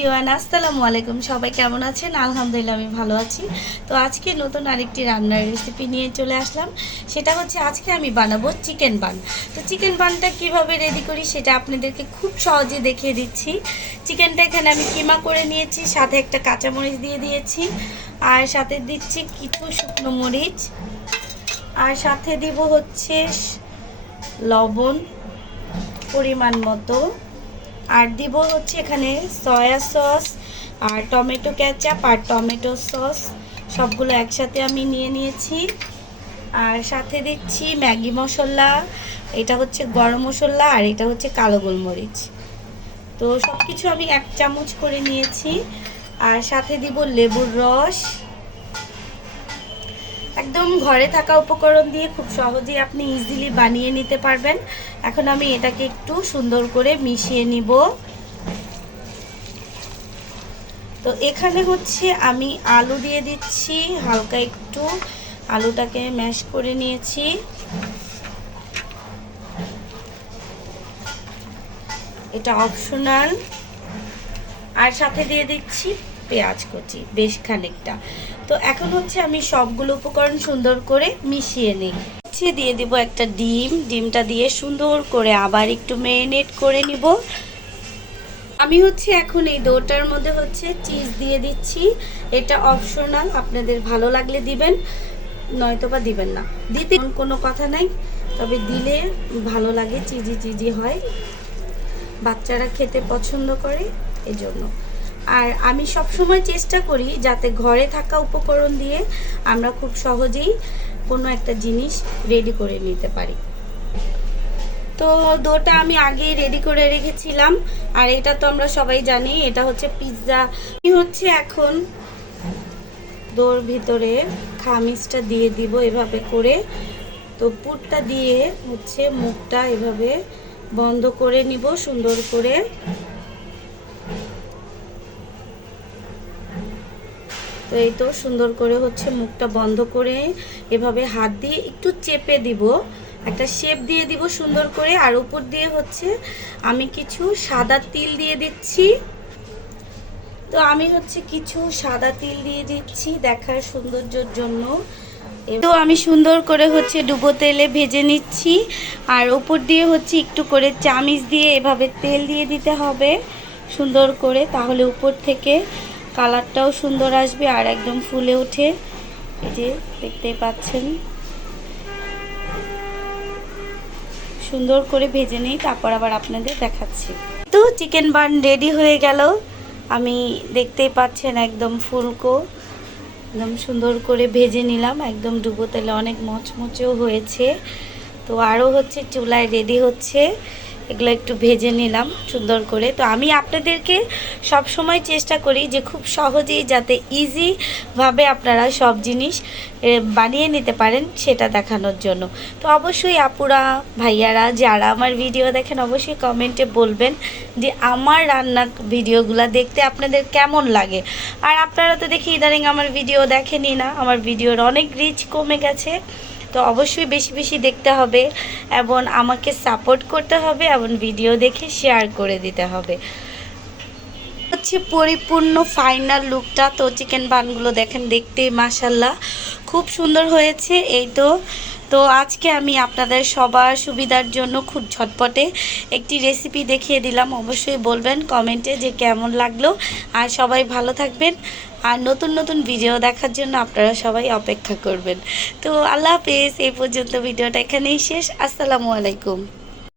রিওয়ান আসসালামু আলাইকুম। সবাই কেমন আছেন? আলহামদুলিল্লাহ, আমি ভালো আছি। তো আজকে নতুন আরেকটি রান্নার রেসিপি নিয়ে চলে আসলাম। সেটা হচ্ছে আজকে আমি বানাবো চিকেন বান তো চিকেন বানটা কীভাবে রেডি করি সেটা আপনাদেরকে খুব সহজে দেখিয়ে দিচ্ছি। চিকেনটা এখানে আমি কিমা করে নিয়েছি, সাথে একটা কাঁচামরিচ দিয়ে দিয়েছি, আর সাথে দিচ্ছি কিছু শুকনো মরিচ, আর সাথে দিব হচ্ছে লবণ পরিমাণ মতো। আর দিব হচ্ছে এখানে সয়া সস আর টমেটো ক্যাচাপ আর টমেটো সস সবগুলো একসাথে আমি নিয়ে নিয়েছি। আর সাথে দিচ্ছি ম্যাগি মশলা, এটা হচ্ছে গরম মশলা আর এটা হচ্ছে কালো গোলমরিচ। তো সব কিছু আমি এক চামচ করে নিয়েছি। আর সাথে দিব লেবুর রস। একদম ঘরে থাকা উপকরণ দিয়ে খুব সহজেই আপনি ইজিলি বানিয়ে নিতে পারবেন। এখন আমি এটাকে একটু সুন্দর করে মিশিয়ে নিব। তো এখানে হচ্ছে আমি আলু দিয়ে দিচ্ছি, হালকা একটু আলুটাকে ম্যাশ করে নিয়েছি। এটা অপশনাল আর সাথে দিয়ে দিচ্ছি পেঁয়াজ কুচি বেশ খানিকটা। তো এখন হচ্ছে আমি সবগুলো উপকরণ সুন্দর করে মিশিয়ে নিই। হচ্ছে দিয়ে দিব একটা ডিম, ডিমটা দিয়ে সুন্দর করে আবার একটু ম্যারিনেট করে নিব। আমি হচ্ছে এখন এই দোটার মধ্যে হচ্ছে চিজ দিয়ে দিচ্ছি। এটা অপশনাল, আপনাদের ভালো লাগলে দিবেন নয়তো বা দিবেন না। দিতে কোনো কথা নাই, তবে দিলে ভালো লাগে, চিজি চিজি হয়। বাচ্চারা খেতে পছন্দ করে, এজন্য। আর আমি সব সময় চেষ্টা করি যাতে ঘরে থাকা উপকরণ দিয়ে আমরা খুব সহজেই কোনো একটা জিনিস রেডি করে নিতে পারি। তো দোটা আমি আগেই রেডি করে রেখেছিলাম। আর এটা তো আমরা সবাই জানি, এটা হচ্ছে পিৎজা হচ্ছে এখন দোর ভিতরে খামিজটা দিয়ে দিব এভাবে করে। তো পুরটা দিয়ে হচ্ছে মুখটা এভাবে বন্ধ করে নিব সুন্দর করে। তো এই তো সুন্দর করে হচ্ছে মুখটা বন্ধ করে এভাবে হাত দিয়ে একটু চেপে দিব। একটা শেপ দিয়ে দিব সুন্দর করে। আর উপর দিয়ে হচ্ছে আমি কিছু সাদা তিল দিয়ে দিচ্ছি। তো আমি হচ্ছে কিছু সাদা তিল দিয়ে দিচ্ছি দেখার সৌন্দর্যের জন্য। তো আমি সুন্দর করে হচ্ছে ডুবো তেলে ভেজে নিচ্ছি। আর উপর দিয়ে হচ্ছে একটু করে চামিচ দিয়ে এভাবে তেল দিয়ে দিতে হবে সুন্দর করে। তাহলে উপর থেকে কালারটাও সুন্দর আসবে আর একদম ফুলে উঠে এই যে দেখতেই পাচ্ছেন। সুন্দর করে ভেজে নিই, তারপর আবার আপনাদের দেখাচ্ছি। তো চিকেন বার্ন রেডি হয়ে গেল। আমি দেখতেই পাচ্ছেন একদম ফুলকো। একদম সুন্দর করে ভেজে নিলাম। একদম ডুবো তেলে অনেক মচমচেও হয়েছে। তো আরও হচ্ছে চুলায় রেডি হচ্ছে। এগুলো একটু ভেজে নিলাম সুন্দর করে। তো আমি আপনাদেরকে সব সময় চেষ্টা করি যে খুব সহজেই যাতে ইজিভাবে আপনারা সব জিনিস বানিয়ে নিতে পারেন সেটা দেখানোর জন্য। তো অবশ্যই আপুরা, ভাইয়ারা, যারা আমার ভিডিও দেখেন অবশ্যই কমেন্টে বলবেন যে আমার রান্নার ভিডিওগুলো দেখতে আপনাদের কেমন লাগে। আর আপনারা তো দেখি ইদানিং আমার ভিডিও দেখেনই না, আমার ভিডিওর অনেক রিচ কমে গেছে। তো অবশ্যই বেশি বেশি দেখতে হবে এবং আমাকে সাপোর্ট করতে হবে এবং ভিডিও দেখে শেয়ার করে দিতে হবে। হচ্ছে পরিপূর্ণ ফাইনাল লুকটা তো চিকেন বানগুলো দেখেন দেখতে মাসাল্লাহ খুব সুন্দর হয়েছে, এই তো। তো আজকে আমি আপনাদের সবার সুবিধার জন্য খুব ঝটপটে একটি রেসিপি দেখিয়ে দিলাম। অবশ্যই বলবেন কমেন্টে যে কেমন লাগল। আর সবাই ভালো থাকবেন। আর নতুন নতুন ভিডিও দেখার জন্য আপনারা সবাই অপেক্ষা করবেন। তো আল্লাহ হাফেজ। এই পর্যন্ত ভিডিওটা এখানেই শেষ। আসসালামু আলাইকুম।